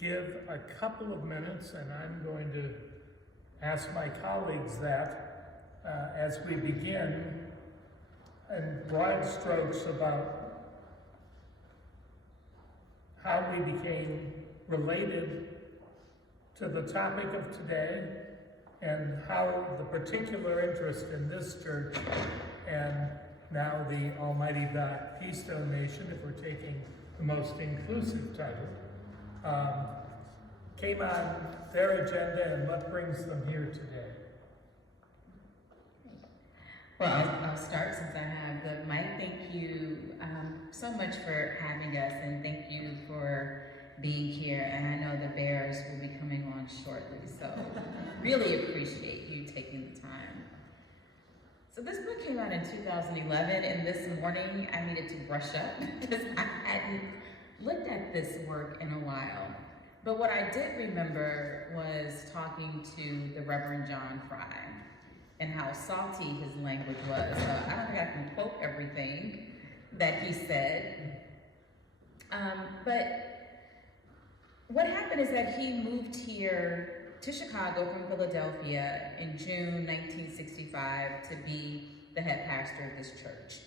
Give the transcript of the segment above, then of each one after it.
give a couple of minutes, and I'm going to ask my colleagues that as we begin, in broad strokes about how we became related to the topic of today and how the particular interest in this church and now the Almighty God Keystone Nation, if we're taking the most inclusive title, came on their agenda and what brings them here today. Well, I'll start since I have the mic. Thank you so much for having us, and thank you for being here. And I know the Bears will be coming on shortly, so really appreciate you taking the time. So this book came out in 2011, and this morning I needed to brush up because I hadn't looked at this work in a while. But what I did remember was talking to the Reverend John Fry and how salty his language was. I don't think I can quote everything that he said. But what happened is that he moved here to Chicago from Philadelphia in June 1965 to be the head pastor of this church.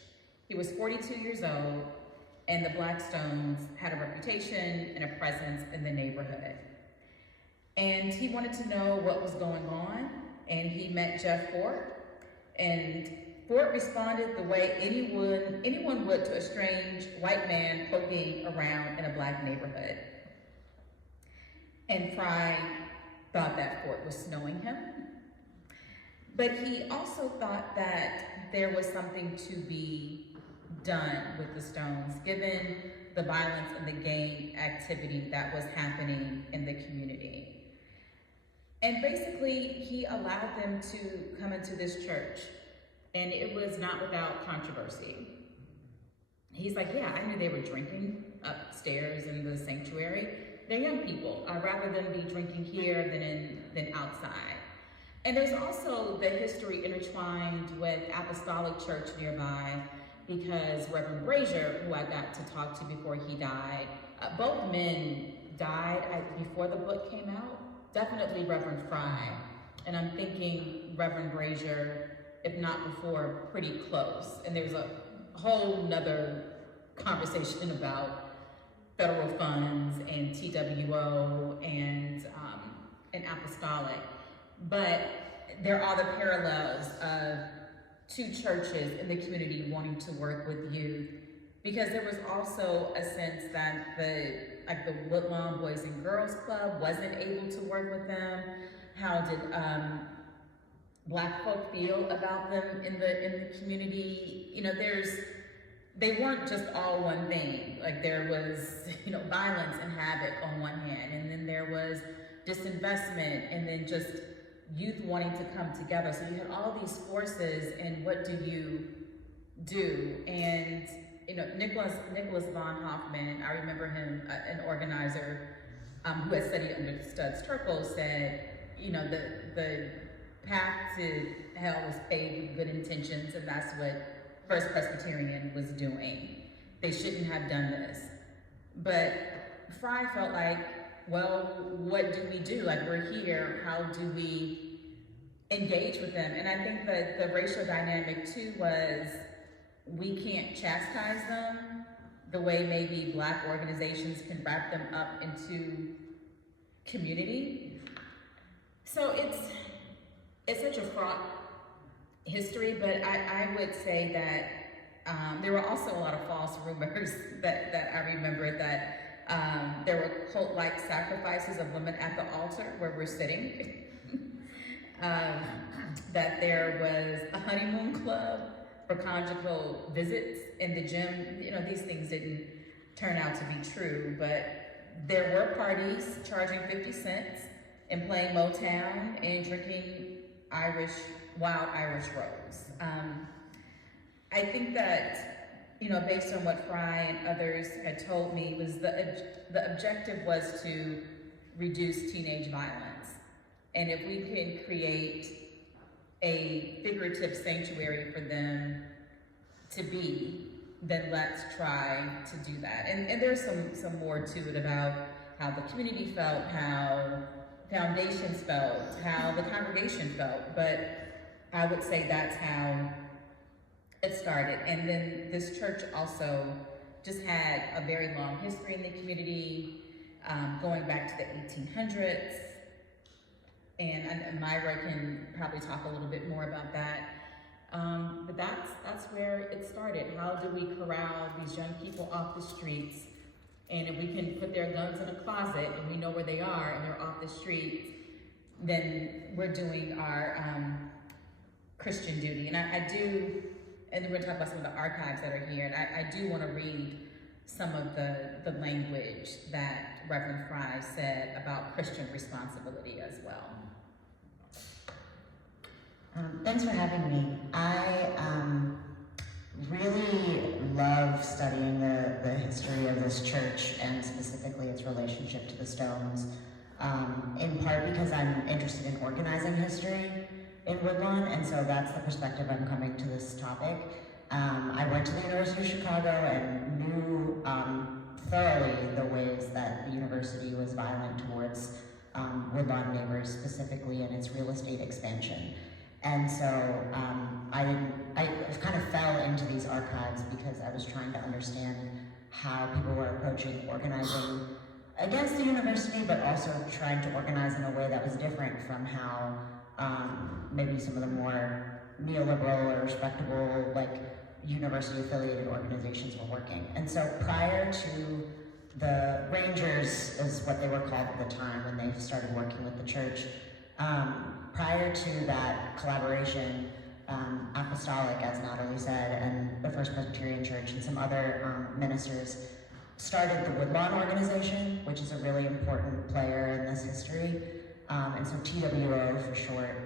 He was 42 years old, and the Blackstones had a reputation and a presence in the neighborhood. And he wanted to know what was going on, and he met Jeff Ford, and Ford responded the way anyone would to a strange white man poking around in a black neighborhood. And Fry thought that Ford was snowing him, but he also thought that there was something to be done with the Stones, given the violence and the gang activity that was happening in the community. And basically, he allowed them to come into this church, and it was not without controversy. He's like, yeah, I knew they were drinking upstairs in the sanctuary. They're young people. I'd rather them be drinking here than outside. And there's also the history intertwined with Apostolic Church nearby, because Reverend Brazier, who I got to talk to before he died, both men died before the book came out. Definitely Reverend Fry, and I'm thinking Reverend Brazier, if not before, pretty close. And there's a whole nother conversation about federal funds and TWO and apostolic. But there are the parallels of two churches in the community wanting to work with youth, because there was also a sense that the Woodlawn Boys and Girls Club wasn't able to work with them. How did Black folk feel about them in the community? You know, they weren't just all one thing. Like there was, violence and havoc on one hand, and then there was disinvestment, and then just youth wanting to come together. So you had all these forces, and what do you do? And Nicholas von Hoffman, I remember him, an organizer who had studied under Studs Terkel, said, the path to hell was paved with good intentions, and that's what First Presbyterian was doing. They shouldn't have done this. But Fry felt like, well, what do we do? Like, we're here, how do we engage with them? And I think that the racial dynamic too was, we can't chastise them the way maybe Black organizations can wrap them up into community. So it's such a fraught history, but I would say that there were also a lot of false rumors that I remember, that there were cult-like sacrifices of women at the altar where we're sitting, that there was a honeymoon club for conjugal visits in the gym. These things didn't turn out to be true, but there were parties charging 50 cents and playing Motown and drinking wild Irish rose. I think that, based on what Fry and others had told me, was the objective was to reduce teenage violence. And if we can create a figurative sanctuary for them to be, then let's try to do that. And there's some more to it about how the community felt, how foundations felt, how the congregation felt, but I would say that's how it started. And then this church also just had a very long history in the community, going back to the 1800s. And Maira can probably talk a little bit more about that. But that's where it started. How do we corral these young people off the streets? And if we can put their guns in a closet and we know where they are and they're off the street, then we're doing our Christian duty. And I do, and then we're gonna talk about some of the archives that are here, and I do wanna read some of the language that Reverend Fry said about Christian responsibility as well. Thanks for having me. I really love studying the history of this church and specifically its relationship to the Stones, in part because I'm interested in organizing history in Woodlawn, and so that's the perspective I'm coming to this topic. I went to the University of Chicago and knew thoroughly the ways that the university was violent towards Woodlawn neighbors, specifically in its real estate expansion. And so I kind of fell into these archives because I was trying to understand how people were approaching organizing against the university, but also trying to organize in a way that was different from how maybe some of the more neoliberal or respectable, like, university-affiliated organizations were working. And so prior to the Rangers, is what they were called at the time when they started working with the church, prior to that collaboration, Apostolic, as Natalie said, and the First Presbyterian Church and some other ministers started the Woodlawn organization, which is a really important player in this history. And so TWO for short,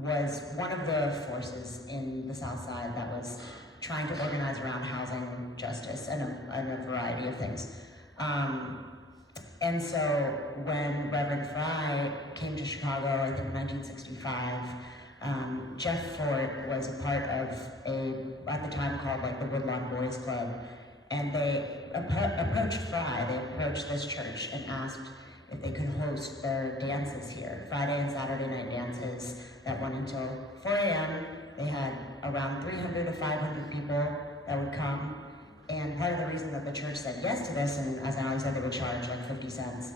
was one of the forces in the South Side that was trying to organize around housing justice and a variety of things. And so when Reverend Fry came to Chicago, I think in 1965, Jeff Fort was a part of at the time called like the Woodlawn Boys Club, and they approached Fry, they approached this church and asked if they could host their dances here, Friday and Saturday night dances that went until 4 a.m. They had around 300 to 500 people that would come. And part of the reason that the church said yes to this, and as Natalie said, they would charge like 50 cents,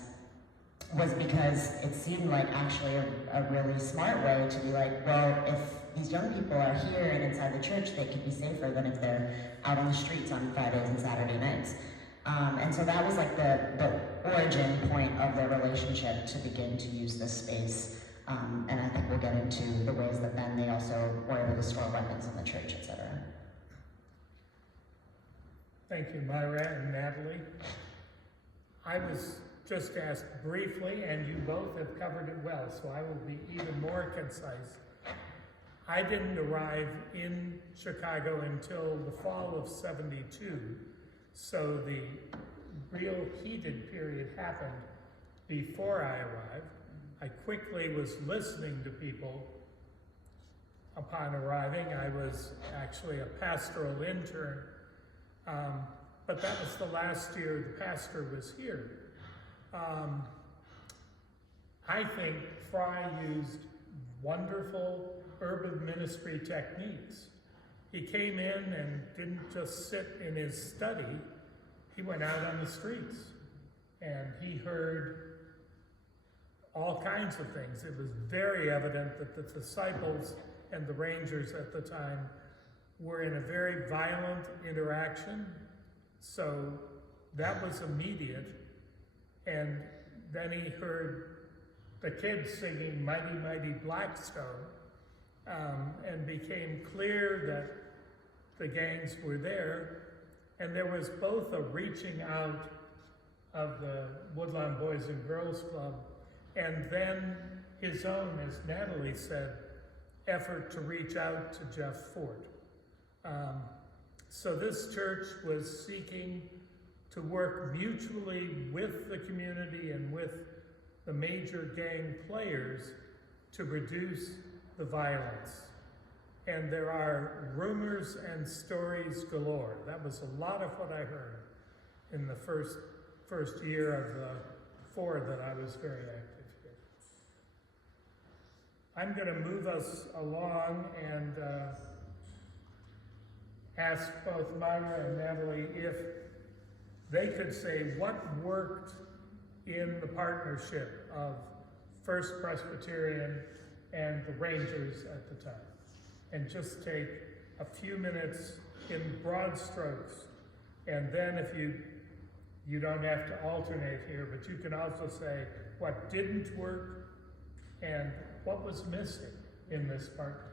was because it seemed like actually a really smart way to be like, well, if these young people are here and inside the church, they could be safer than if they're out on the streets on Fridays and Saturday nights. And so that was like the origin point of their relationship to begin to use this space. And I think we'll get into the ways that then they also were able to store weapons in the church, etc. Thank you, Maira and Natalie. I was just asked briefly, and you both have covered it well, so I will be even more concise. I didn't arrive in Chicago until the fall of '72, so the real heated period happened before I arrived. I quickly was listening to people upon arriving. I was actually a pastoral intern, but that was the last year the pastor was here. I think Fry used wonderful urban ministry techniques. He came in and didn't just sit in his study, he went out on the streets and he heard all kinds of things. It was very evident that the disciples and the Rangers at the time were in a very violent interaction. So that was immediate. And then he heard the kids singing Mighty, Mighty Blackstone, and became clear that the gangs were there. And there was both a reaching out of the Woodlawn Boys and Girls Club, and then his own, as Natalie said, effort to reach out to Jeff Fort. So this church was seeking to work mutually with the community and with the major gang players to reduce the violence. And there are rumors and stories galore. That was a lot of what I heard in the first year of before that I was very active here. I'm going to move us along and ask both Maira and Natalie if they could say what worked in the partnership of First Presbyterian and the Rangers at the time. And just take a few minutes in broad strokes. And then if you don't have to alternate here, but you can also say what didn't work and what was missing in this partnership.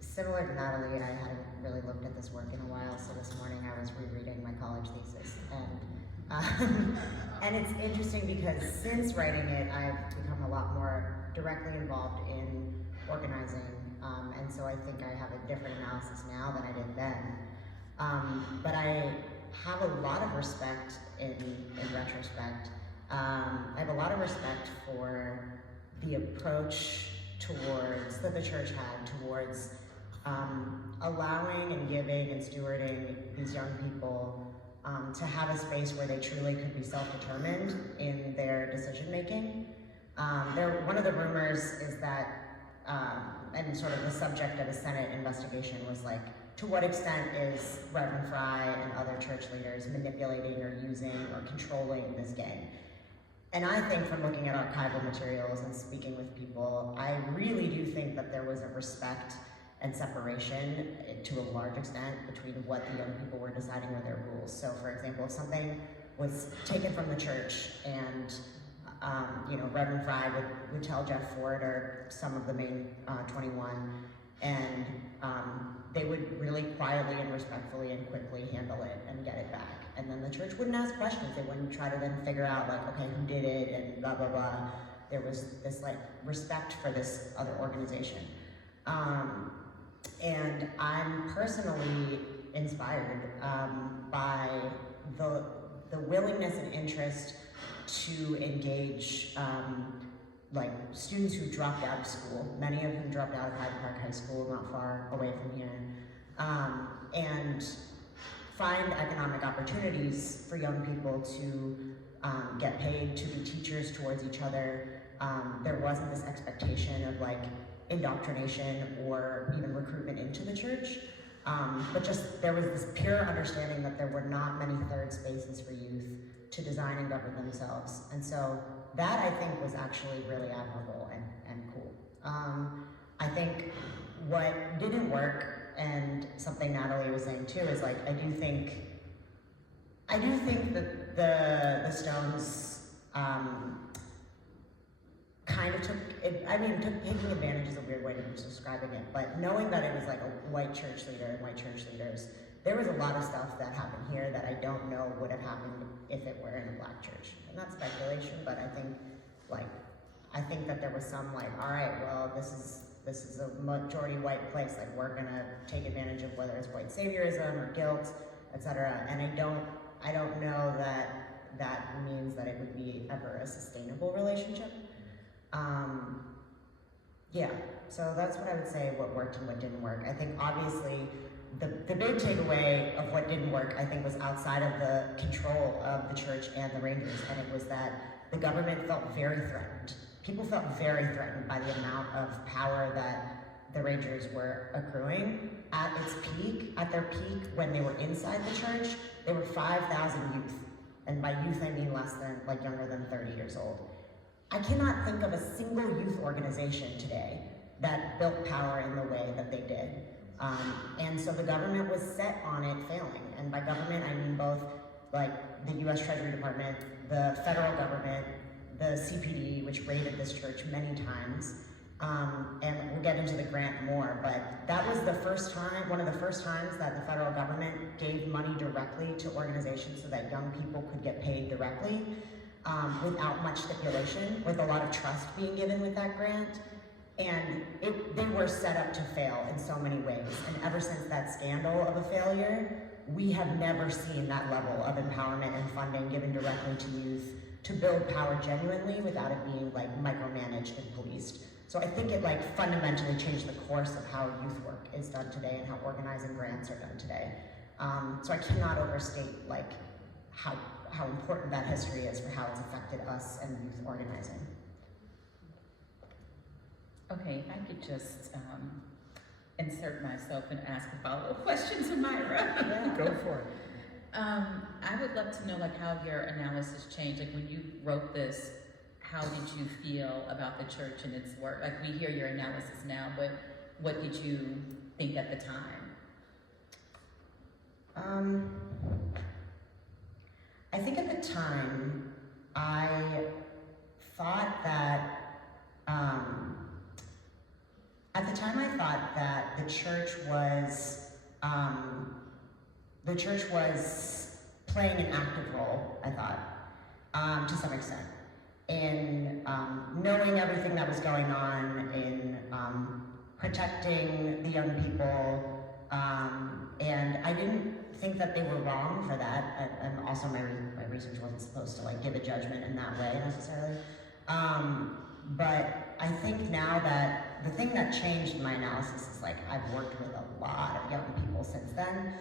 Similar to Natalie, I hadn't really looked at this work in a while, so this morning I was rereading my college thesis. And it's interesting because since writing it, I've become a lot more directly involved in organizing, and so I think I have a different analysis now than I did then. But I have a lot of respect in retrospect. I have a lot of respect for the approach that the church had towards allowing and giving and stewarding these young people to have a space where they truly could be self-determined in their decision-making. One of the rumors is that, and sort of the subject of a Senate investigation was like, to what extent is Reverend Fry and other church leaders manipulating or using or controlling this gang? And I think from looking at archival materials and speaking with people, I really do think that there was a respect and separation to a large extent between what the young people were deciding were their rules. So for example, if something was taken from the church and Reverend Fry would tell Jeff Ford or some of the main 21, and they would really quietly and respectfully and quickly handle it and get it back. And then the church wouldn't ask questions. They wouldn't try to then figure out like, okay, who did it and blah, blah, blah. There was this like respect for this other organization. And I'm personally inspired by the willingness and interest to engage like students who dropped out of school, many of whom dropped out of Hyde Park High School, not far away from here, and find economic opportunities for young people to get paid, to be teachers towards each other. There wasn't this expectation of like indoctrination or even recruitment into the church, but just there was this pure understanding that there were not many third spaces for youth to design and govern themselves. And so that I think was actually really admirable and cool. I think what didn't work, and something Natalie was saying too, is like I do think that the Stones kind of taking advantage is a weird way to describing it, but knowing that it was like a white church leader and white church leaders, there was a lot of stuff that happened here that I don't know would have happened if it were in a black church. And not speculation, but I think that there was some like, all right, well, this is a majority white place, like we're gonna take advantage of whether it's white saviorism or guilt, etc. And I don't know that means that it would be ever a sustainable relationship. Yeah, so that's what I would say, what worked and what didn't work. I think obviously the big takeaway of what didn't work, I think, was outside of the control of the church and the Rangers, and it was that the government felt very threatened. People felt very threatened by the amount of power that the Rangers were accruing. At their peak, when they were inside the church, they were 5,000 youth. And by youth, I mean younger than 30 years old. I cannot think of a single youth organization today that built power in the way that they did. And so the government was set on it failing. And by government, I mean both like the US Treasury Department, the federal government, the CPD, which raided this church many times. And we'll get into the grant more, but that was one of the first times that the federal government gave money directly to organizations so that young people could get paid directly. Without much stipulation, with a lot of trust being given with that grant. And they were set up to fail in so many ways. And ever since that scandal of a failure, we have never seen that level of empowerment and funding given directly to youth to build power genuinely without it being like micromanaged and policed. So I think it like fundamentally changed the course of how youth work is done today and how organizing grants are done today. So I cannot overstate like how important that history is for how it's affected us and youth organizing. Okay, if I could just insert myself and ask a follow-up question to Maira. Yeah. Go for it. I would love to know like how your analysis changed. Like when you wrote this, how did you feel about the church and its work? Like we hear your analysis now, but what did you think at the time? I think at the time, I thought that, the church was playing an active role, I thought, to some extent, in knowing everything that was going on, in protecting the young people, and I didn't think that they were wrong for that. And also my research wasn't supposed to like give a judgment in that way necessarily. But I think now that the thing that changed in my analysis is like I've worked with a lot of young people since then.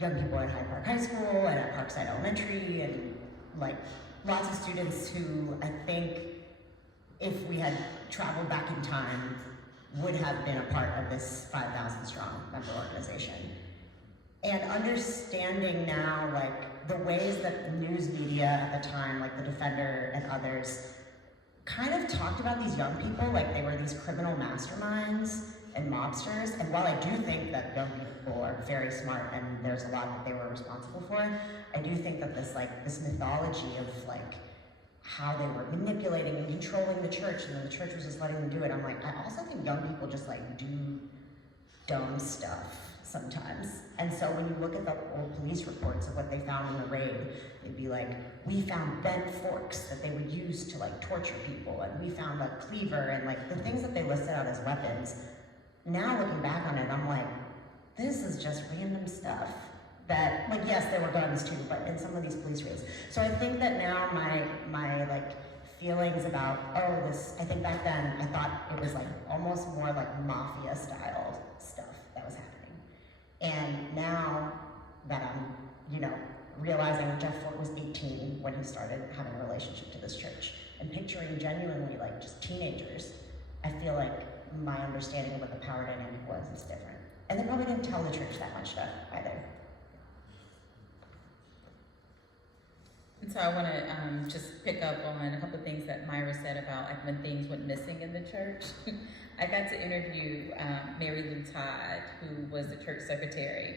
Young people at Hyde Park High School and at Parkside Elementary, and like lots of students who I think if we had traveled back in time would have been a part of this 5,000 strong member organization. And understanding now, like, the ways that the news media at the time, like The Defender and others, kind of talked about these young people like they were these criminal masterminds and mobsters. And while I do think that young people are very smart and there's a lot that they were responsible for, I do think that this mythology of, like, how they were manipulating and controlling the church, and then the church was just letting them do it. I'm like, I also think young people just, like, do dumb stuff sometimes. And so when you look at the old police reports of what they found in the raid, it'd be like, we found bent forks that they would use to like torture people, and we found a cleaver, and like the things that they listed out as weapons. Now looking back on it, I'm like, this is just random stuff that, like, yes, there were guns too, but in some of these police raids. So I think that now my like feelings about, I think back then I thought it was like almost more like mafia style stuff that was happening. And now that I'm, realizing Jeff Fort was 18 when he started having a relationship to this church, and picturing genuinely like just teenagers, I feel like my understanding of what the power dynamic was is different. And they probably didn't tell the church that much stuff either. And so I want to just pick up on a couple of things that Maira said about like when things went missing in the church. I got to interview Mary Lou Todd, who was the church secretary,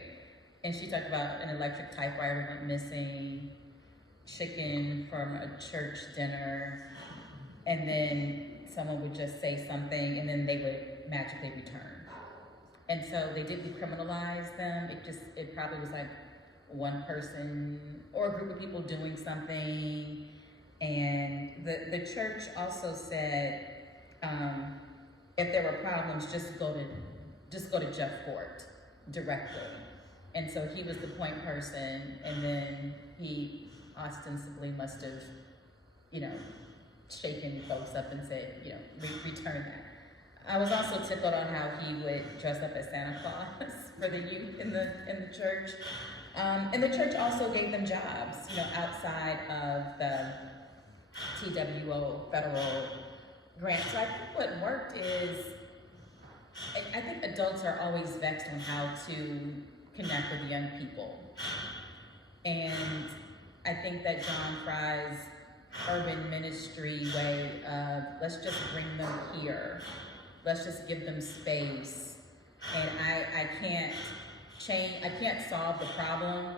and she talked about an electric typewriter went missing, chicken from a church dinner, and then someone would just say something, and then they would magically return. And so they didn't criminalize them. It probably was like one person or a group of people doing something. And the church also said, if there were problems, just go to Jeff Fort directly. And so he was the point person, and then he ostensibly must have, shaken folks up and said, return that. I was also tickled on how he would dress up as Santa Claus for the youth in the church. And the church also gave them jobs, outside of the TWO federal grant. So I think what worked is, I think adults are always vexed on how to connect with young people. And I think that John Fry's urban ministry way of, let's just bring them here. Let's just give them space. And I can't solve the problem.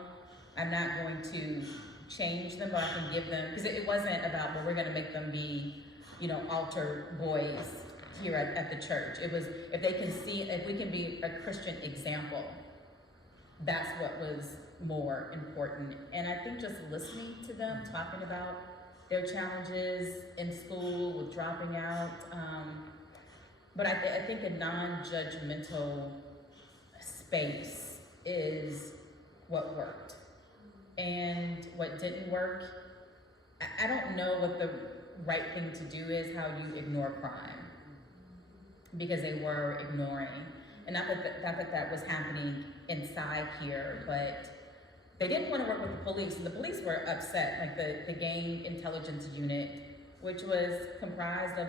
I'm not going to change them, but I can give them, because it wasn't about, well, we're going to make them be, altar boys here at the church. It was, if we can be a Christian example, that's what was more important. And I think just listening to them, talking about their challenges in school with dropping out, but I think a non-judgmental space is what worked. And what didn't work, I don't know what the right thing to do is, how you ignore crime, because they were ignoring. And not that that was happening inside here, but they didn't want to work with the police, and the police were upset, like the gang intelligence unit, which was comprised of,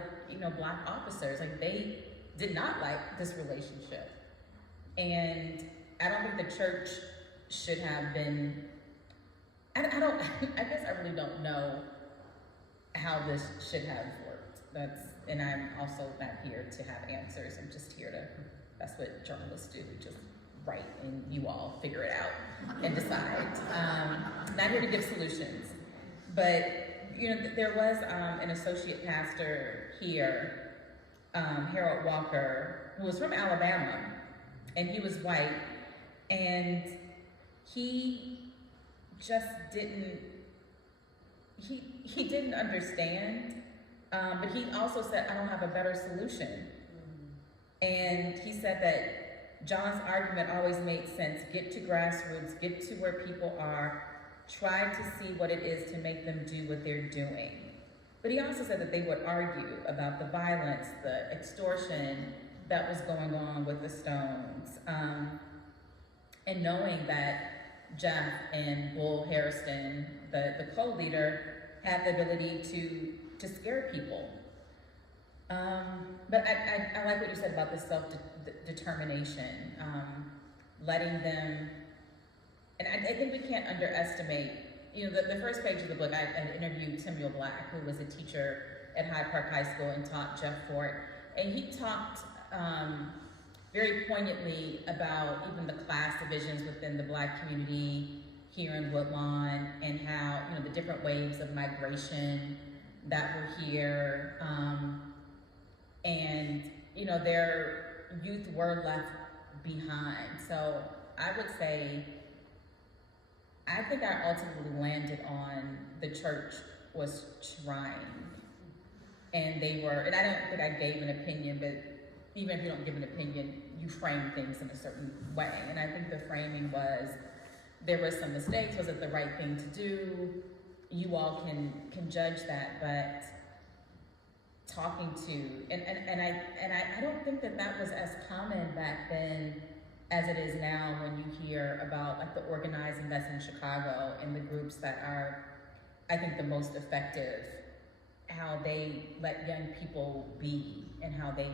Black officers. Like, they did not like this relationship. And I don't think the church should have been, I guess I really don't know how this should have worked. And I'm also not here to have answers. I'm just here to, that's what journalists do, just write and you all figure it out and decide. Not here to give solutions. But, there was an associate pastor here, Harold Walker, who was from Alabama, and he was white, and he just didn't, he didn't understand, but he also said, I don't have a better solution. And he said that John's argument always made sense. Get to grassroots, get to where people are, try to see what it is to make them do what they're doing. But he also said that they would argue about the violence, the extortion that was going on with the Stones. And knowing that Jeff and Bull Hairston, the co-leader, had the ability to scare people. But I like what you said about the self-determination, letting them, and I think we can't underestimate, the first page of the book, I interviewed Samuel Black, who was a teacher at Hyde Park High School and taught Jeff Fort, and he talked very poignantly about even the class divisions within the Black community here in Woodlawn, and how, the different waves of migration that were here, and, their youth were left behind. So I would say, I think I ultimately landed on the church was trying, and they were, and I don't think I gave an opinion, but even if you don't give an opinion, you frame things in a certain way. And I think the framing was, there were some mistakes, was it the right thing to do? You all can judge that, but talking to, and I don't think that was as common back then as it is now, when you hear about like the organizing that's in Chicago and the groups that are, I think, the most effective, how they let young people be and how they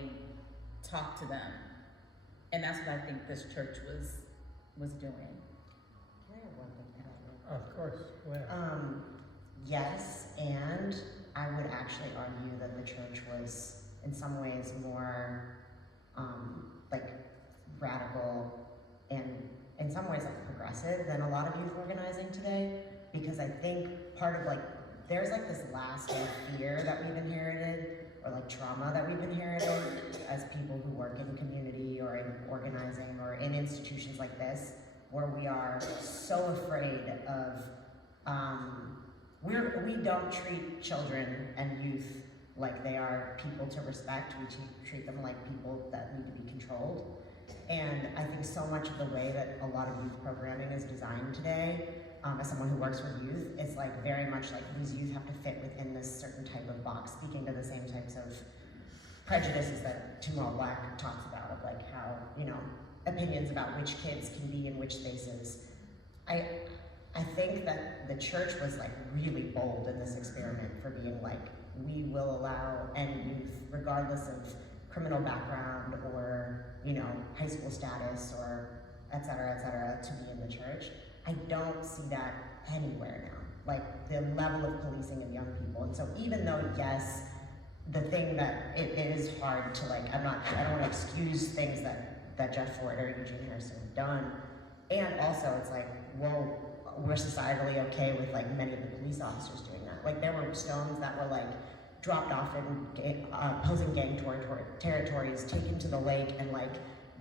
talk to them. And that's what I think this church was doing. Can I have one thing? Of course, go ahead. Yes, and I would actually argue that the church was in some ways more like radical and in some ways like progressive than a lot of youth organizing today, because I think part of like, there's like this lasting fear that we've inherited, or like trauma that we've inherited as people who work in community or in organizing or in institutions like this, where we are so afraid of, we don't treat children and youth like they are people to respect. We treat them like people that need to be controlled. And I think so much of the way that a lot of youth programming is designed today, as someone who works with youth, it's like very much like these youth have to fit within this certain type of box, speaking to the same types of prejudices that Timor Black talks about, of like how, opinions about which kids can be in which spaces. I think that the church was like really bold in this experiment for being like, we will allow any youth, regardless of criminal background or, high school status or et cetera, to be in the church. I don't see that anywhere now. Like the level of policing of young people. And so even though, yes, the thing that it is hard to like, I don't want to excuse things that Jeff Fort or Eugene Harrison have done. And also it's like, well, we're societally okay with like many of the police officers doing that. Like there were Stones that were like dropped off in opposing gang territories, taken to the lake and like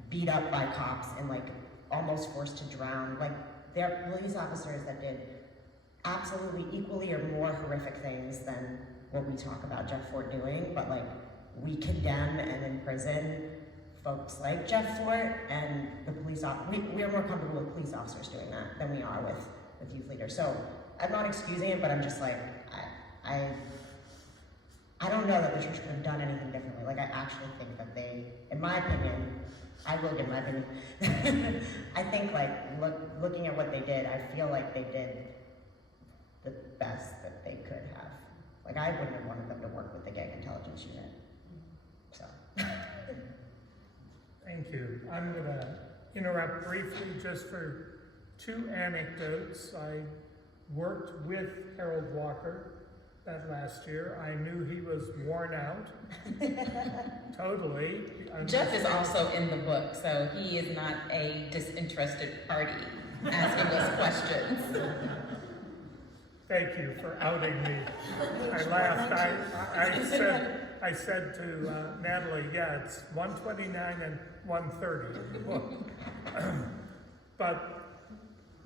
beat up by cops and like almost forced to drown. Like there are police officers that did absolutely equally or more horrific things than what we talk about Jeff Fort doing, but like we condemn and imprison folks like Jeff Fort and the police officers. We are more comfortable with police officers doing that than we are with youth leaders. So I'm not excusing it, but I'm just like, I don't know that the church could have done anything differently. Like, I actually think that they, in my opinion, I will give my opinion. I think, like, looking at what they did, I feel like they did the best that they could have. Like, I wouldn't have wanted them to work with the gang intelligence unit. So. Thank you. I'm gonna interrupt briefly just for 2 anecdotes. I worked with Harold Walker that last year. I knew he was worn out. Totally. Jeff is also in the book, so he is not a disinterested party asking us questions. Thank you for outing me. I laughed. I said to Natalie, yeah, it's 129 and 130 in the book. But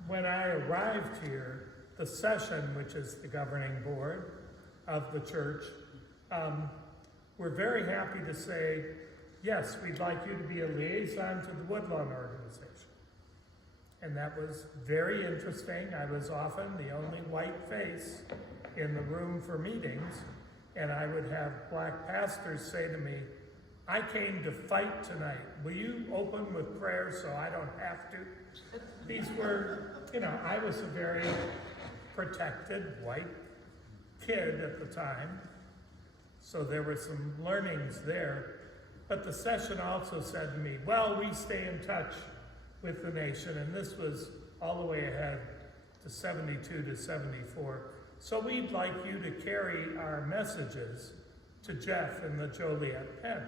when I arrived here, the session, which is the governing board of the church, we're very happy to say, yes, we'd like you to be a liaison to the Woodlawn organization. And that was very interesting. I was often the only white face in the room for meetings, and I would have black pastors say to me, I came to fight tonight. Will you open with prayer so I don't have to? These were, I was a very protected white kid at the time, so there were some learnings there. But the session also said to me, well, we stay in touch with the nation, and this was all the way ahead to 72 to 74. So we'd like you to carry our messages to Jeff in the Joliet pen.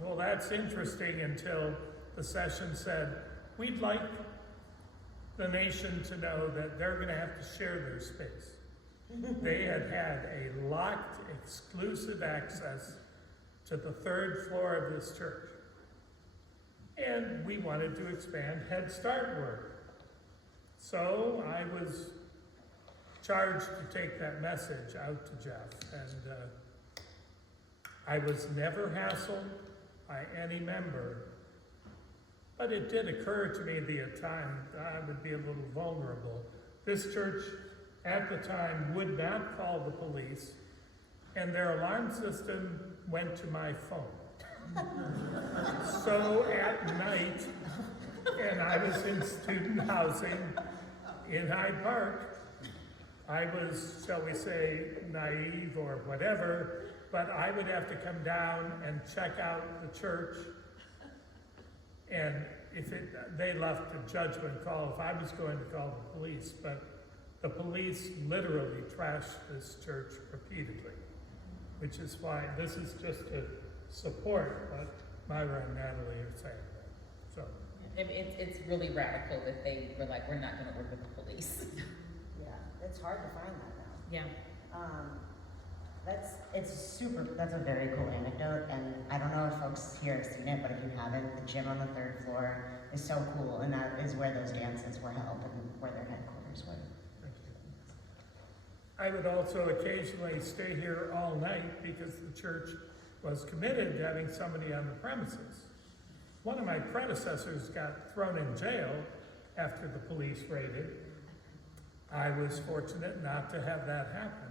Well, that's interesting until the session said, we'd like the nation to know that they're going to have to share their space. They had had a locked, exclusive access to the 3rd floor of this church. And we wanted to expand Head Start work. So I was charged to take that message out to Jeff. And I was never hassled by any member. But it did occur to me at time that I would be a little vulnerable. This church at the time would not call the police, and their alarm system went to my phone. So at night, and I was in student housing in Hyde Park, I was, shall we say, naive or whatever, but I would have to come down and check out the church. And they left a judgment call if I was going to call the police, but the police literally trashed this church repeatedly, which is why this is just to support what Maira and Natalie are saying. So It's really radical that they were like, we're not going to work with the police. Yeah, it's hard to find that now. Yeah. That's a very cool anecdote, and I don't know if folks here have seen it, but if you haven't, the gym on the 3rd floor is so cool, and that is where those dances were held and where their headquarters were. thank you. I would also occasionally stay here all night because the church was committed to having somebody on the premises. One of my predecessors got thrown in jail after the police raided. I was fortunate not to have that happen.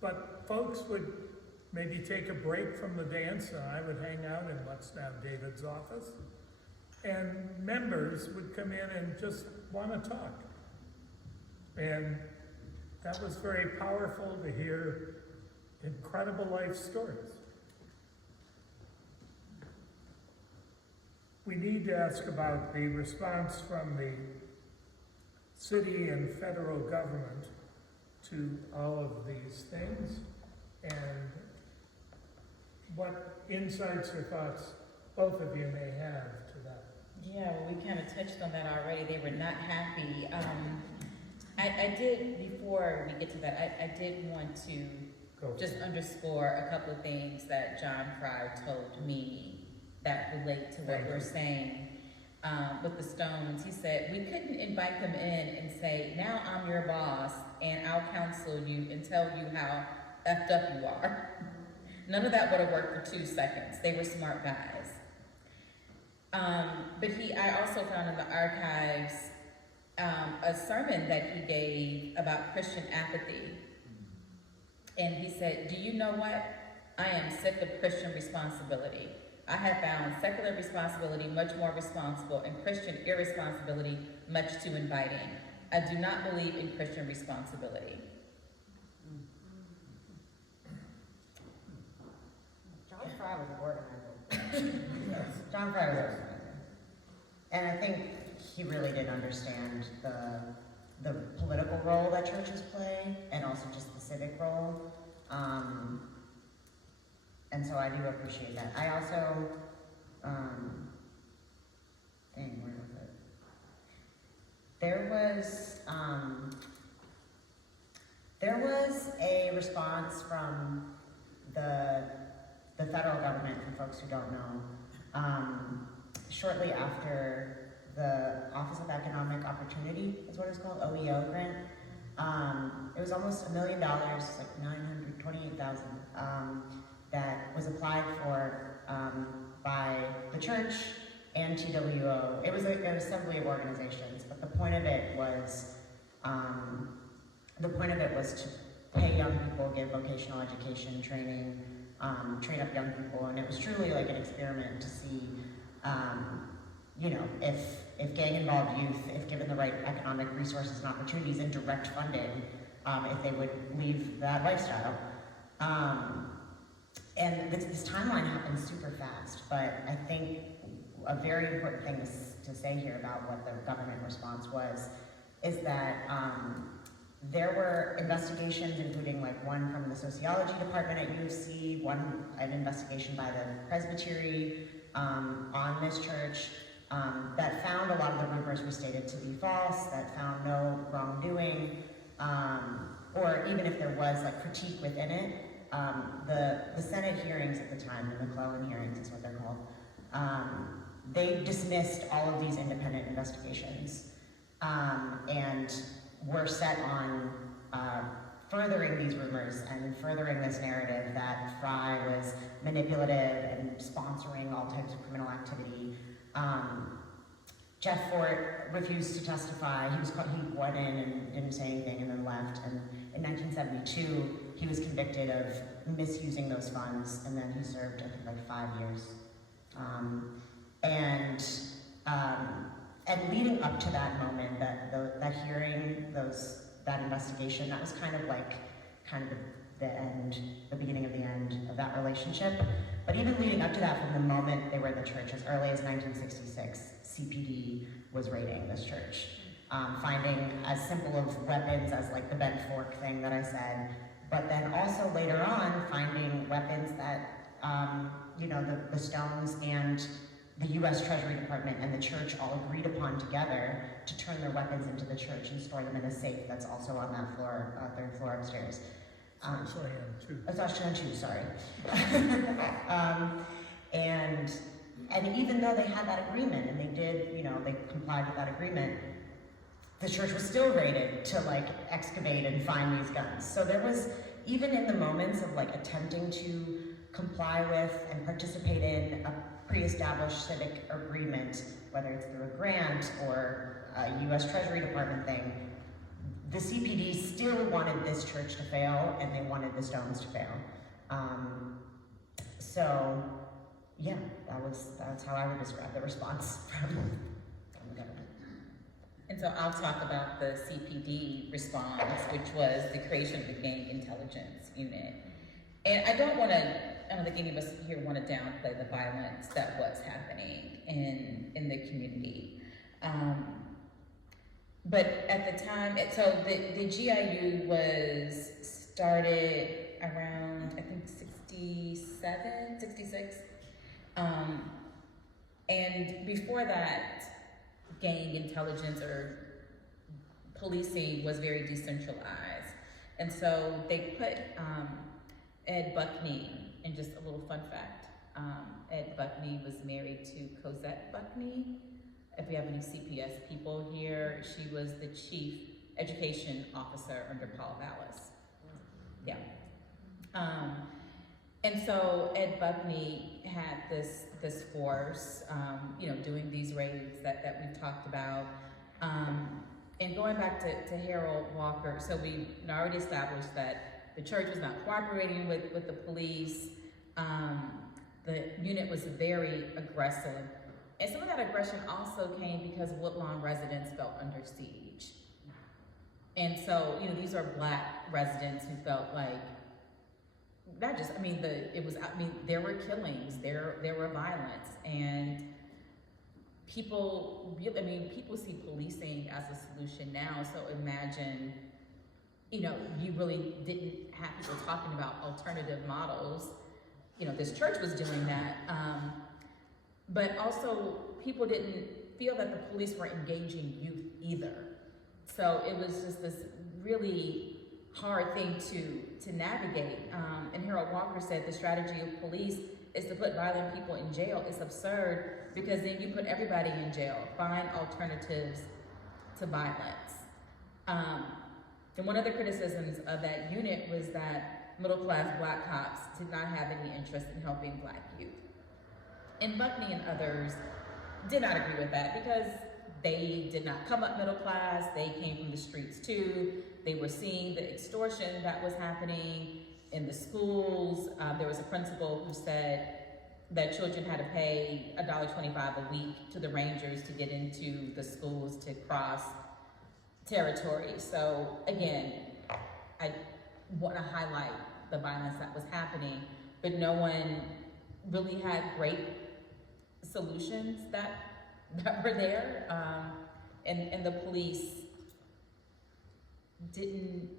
But folks would maybe take a break from the dance, and I would hang out in what's now David's office. And members would come in and just want to talk. And that was very powerful to hear incredible life stories. We need to ask about the response from the city and federal government to all of these things, and what insights or thoughts both of you may have to that. Yeah, well, we kind of touched on that already. They were not happy. I did, before we get to that, I did want to just underscore a couple of things that John Fry told me that relate to what we're saying with the Stones. He said, we couldn't invite them in and say, now I'm your boss and I'll counsel you and tell you how effed up you are. None of that would have worked for 2 seconds. They were smart guys. But I also found in the archives a sermon that he gave about Christian apathy. And he said, do you know what? I am sick of Christian responsibility. I have found secular responsibility much more responsible and Christian irresponsibility much too inviting. I do not believe in Christian responsibility. John Fry was an organizer. John Fry was an organizer. And I think he really did understand the political role that churches play and also just the civic role. And so I do appreciate that. I also, where was it? There was a response from the federal government, for folks who don't know, shortly after the Office of Economic Opportunity is what it's called, OEO grant. It was almost $1 million, like $928,000, that was applied for by the church and TWO. It was an assembly of organizations, but the point of it was to pay young people, give vocational education training, train up young people, and it was truly like an experiment to see, if gang-involved youth, if given the right economic resources and opportunities and direct funding, if they would leave that lifestyle. And this timeline happened super fast, but I think a very important thing to say here about what the government response was is that there were investigations, including like one from the sociology department at UFC, an investigation by the Presbyterians on this church, that found a lot of the rumors we stated to be false, that found no wrongdoing, or even if there was like critique within it, the Senate hearings at the time, the McClellan hearings is what they're called, they dismissed all of these independent investigations and were set on furthering these rumors and furthering this narrative that Fry was manipulative and sponsoring all types of criminal activity. Jeff Fort refused to testify. He went in and didn't say anything and then left. And in 1972, he was convicted of misusing those funds, and then he served, I think, like 5 years. And leading up to that moment, that hearing, that investigation, that was kind of the end, the beginning of the end of that relationship. But even leading up to that, from the moment they were in the church, as early as 1966, CPD was raiding this church, finding as simple of weapons as like the bent fork thing that I said, but then also later on finding weapons that the Stones and the U.S. Treasury Department and the church all agreed upon together to turn their weapons into the church and store them in a safe that's also on that floor, third floor upstairs. It's actually on two, sorry. And even though they had that agreement, and they complied with that agreement, the church was still raided to like excavate and find these guns. So there was, even in the moments of like attempting to comply with and participate in a pre-established civic agreement, whether it's through a grant or a U.S. Treasury Department thing, the CPD still wanted this church to fail, and they wanted the Stones to fail. So, yeah, that's how I would describe the response from the government. And so I'll talk about the CPD response, which was the creation of the Gang Intelligence Unit. And I don't think any of us here want to downplay the violence that was happening in the community. But at the time, so the GIU was started around, I think, 67, 66. And before that, gang intelligence or policing was very decentralized. And so they put Ed Buckney, and just a little fun fact, Ed Buckney was married to Cosette Buckney. If we have any CPS people here, she was the chief education officer under Paul Vallis. Yeah. And so Ed Buckney had this force, doing these raids that we've talked about. And going back to Harold Walker, so we already established that the church was not cooperating with the police. The unit was very aggressive. And some of that aggression also came because Woodlawn residents felt under siege. And so, you know, these are Black residents who felt like, not just, I mean, there were killings, there were violence, and people see policing as a solution now, so imagine, you know, you really didn't have people talking about alternative models. You know, this church was doing that, but also people didn't feel that the police were engaging youth either. So it was just this really hard thing to navigate. And Harold Walker said the strategy of police is to put violent people in jail. It's absurd because then you put everybody in jail. Find alternatives to violence. And one of the criticisms of that unit was that middle-class Black cops did not have any interest in helping Black youth. And Buckney and others did not agree with that because they did not come up middle class. They came from the streets too. They were seeing the extortion that was happening in the schools. There was a principal who said that children had to pay $1.25 a week to the Rangers to get into the schools to cross territory. So again, I want to highlight the violence that was happening, but no one really had great solutions that were there. And the police didn't,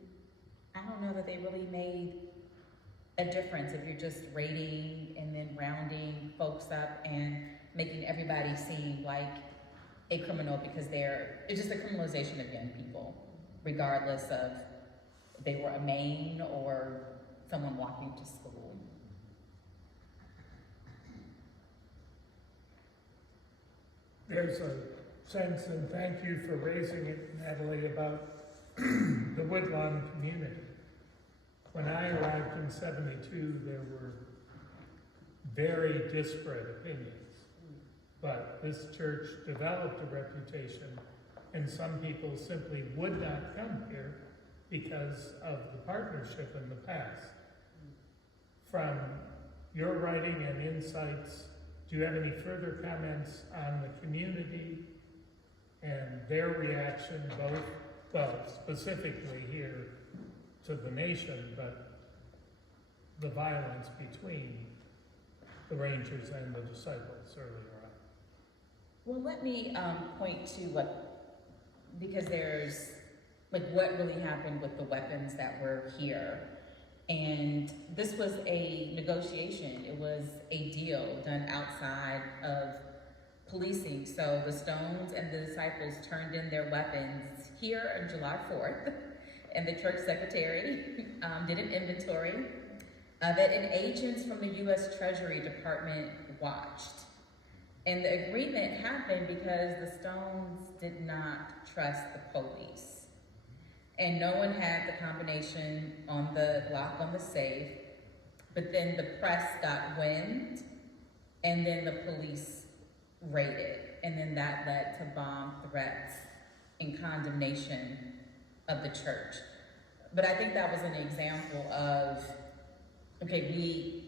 I don't know that they really made a difference if you're just raiding and then rounding folks up and making everybody seem like a criminal because it's just a criminalization of young people, regardless of if they were a Maine or someone walking to school. There's a sense, and thank you for raising it, Natalie, about the Woodlawn community. When I arrived in '72, there were very disparate opinions, but this church developed a reputation, and some people simply would not come here because of the partnership in the past. From your writing and insights, do you have any further comments on the community and their reaction, both, well, specifically here to the nation, but the violence between the Rangers and the disciples earlier on? Well, let me point to because there's what really happened with the weapons that were here. And this was a negotiation. It was a deal done outside of policing. So the Stones and the disciples turned in their weapons here on July 4th, and the church secretary did an inventory of it, and agents from the U.S. Treasury Department watched. And the agreement happened because the Stones did not trust the police. And no one had the combination on the lock on the safe, but then the press got wind, and then the police raided, and then that led to bomb threats and condemnation of the church. But I think that was an example of, okay,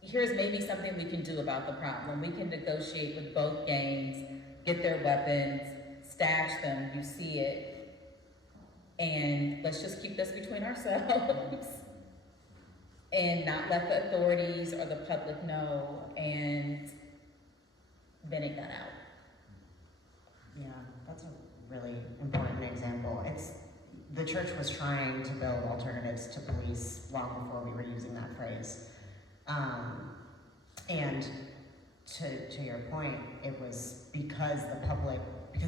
here's maybe something we can do about the problem. We can negotiate with both gangs, get their weapons, stash them, you see it, and let's just keep this between ourselves and not let the authorities or the public know, and then it got out. Yeah, that's a really important example. The church was trying to build alternatives to police long before we were using that phrase. And to your point, it was because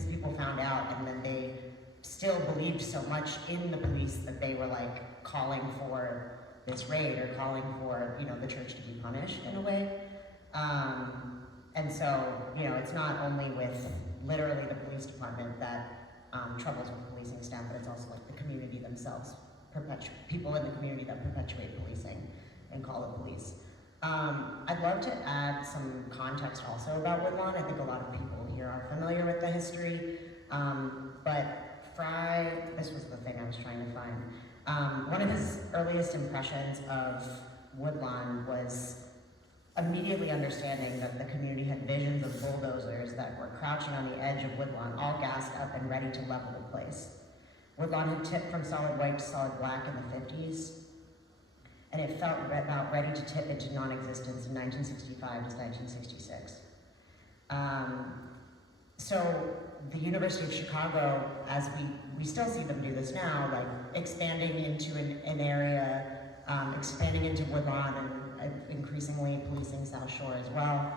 people found out, and then they still believed so much in the police that they were like calling for this raid or calling for, you know, the church to be punished in a way. And so, you know, it's not only with literally the police department that troubles with policing staff, but it's also like the community themselves, people in the community that perpetuate policing and call the police. I'd love to add some context also about Woodlawn. I think a lot of people here are familiar with the history, but this was the thing I was trying to find. One of his earliest impressions of Woodlawn was immediately understanding that the community had visions of bulldozers that were crouching on the edge of Woodlawn, all gassed up and ready to level the place. Woodlawn had tipped from solid white to solid black in the 50s, and it felt about ready to tip into non-existence in 1965 to 1966. So the University of Chicago, as we still see them do this now, like expanding into an area, expanding into Woodlawn and increasingly policing South Shore as well.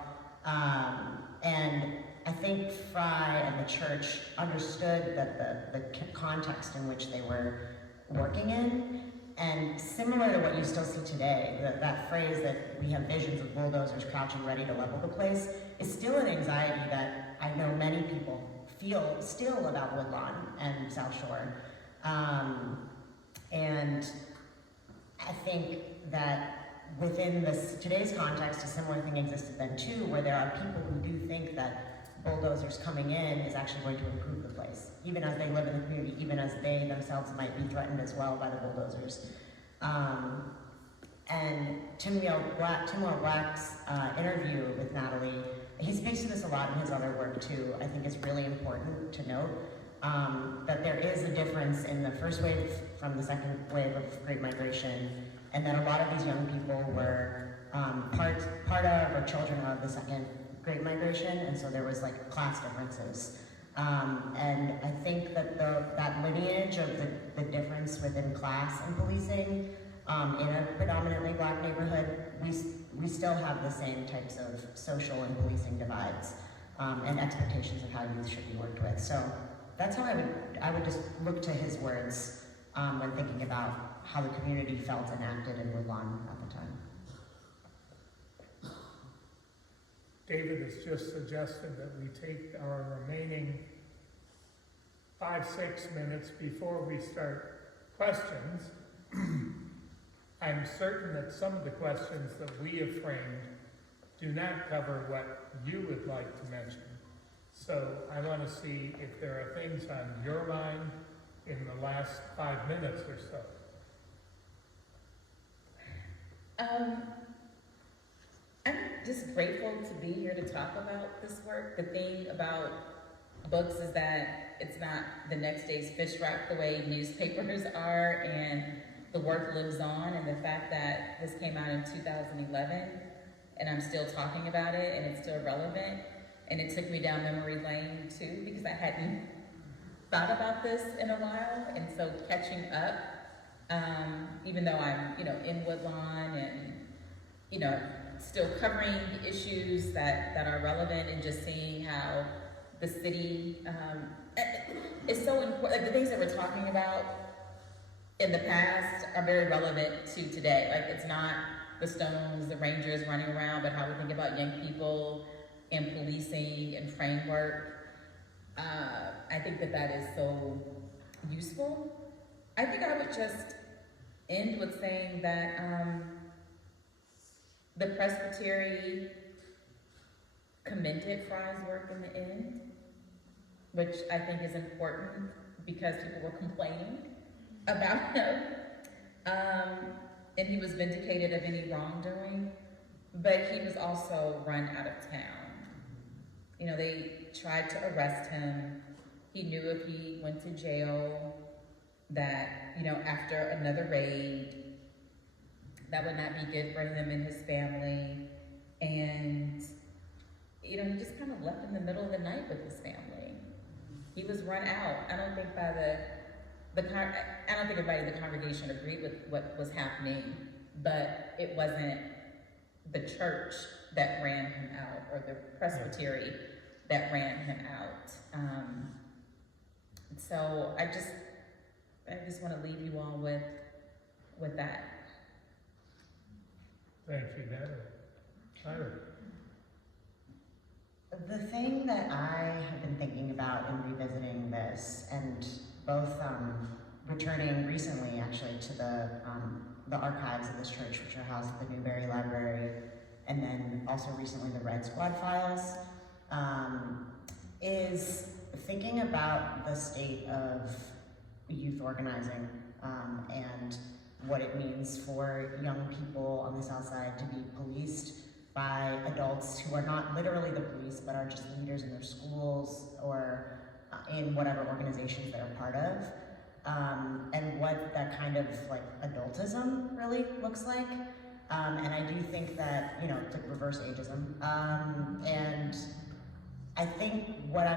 And I think Fry and the church understood that the context in which they were working in, and similar to what you still see today, that phrase that we have visions of bulldozers crouching ready to level the place, is still an anxiety that I know many people feel still about Woodlawn and South Shore. And I think that within today's context, a similar thing existed then too, where there are people who do think that bulldozers coming in is actually going to improve the place, even as they live in the community, even as they themselves might be threatened as well by the bulldozers. And Tim Black's interview with Natalie, he speaks to this a lot in his other work too. I think it's really important to note that there is a difference in the first wave from the second wave of Great Migration, and that a lot of these young people were part of or children of the second Great Migration, and so there was like class differences. And I think that that lineage of the difference within class and policing in a predominantly Black neighborhood, we still have the same types of social and policing divides and expectations of how youth should be worked with. So that's how I would just look to his words when thinking about how the community felt and acted in Woodlawn at the time. David has just suggested that we take our remaining 5-6 minutes before we start questions. I'm certain that some of the questions that we have framed do not cover what you would like to mention. So I want to see if there are things on your mind in the last 5 minutes or so. I'm just grateful to be here to talk about this work. The thing about books is that it's not the next day's fish wrap the way newspapers are, and the work lives on, and the fact that this came out in 2011 and I'm still talking about it and it's still relevant, and it took me down memory lane too, because I hadn't thought about this in a while, and so catching up, even though I'm, in Woodlawn and, still covering the issues that are relevant, and just seeing how the city is so important. Like the things that we're talking about in the past are very relevant to today. Like it's not the Stones, the Rangers running around, but how we think about young people and policing and framework. I think that is so useful. I think I would just end with saying that the Presbyterian commended Fry's work in the end, which I think is important because people were complaining about him. And he was vindicated of any wrongdoing, but he was also run out of town. They tried to arrest him. He knew if he went to jail that, after another raid, that would not be good for him and his family. And, he just kind of left in the middle of the night with his family. He was run out. I don't think everybody in the congregation agreed with what was happening, but it wasn't the church that ran him out, or the Presbyterian that ran him out. So I just want to leave you all with that. Thank you, Natalie. Maira. The thing that I have been thinking about in revisiting this, and both returning recently actually to the archives of this church, which are housed at the Newberry Library, and then also recently the Red Squad files, is thinking about the state of youth organizing and what it means for young people on the South Side to be policed by adults who are not literally the police, but are just leaders in their schools or in whatever organizations they're part of, and what that kind of like adultism really looks like. And I do think that, you know, it's like reverse ageism. And I think what I'm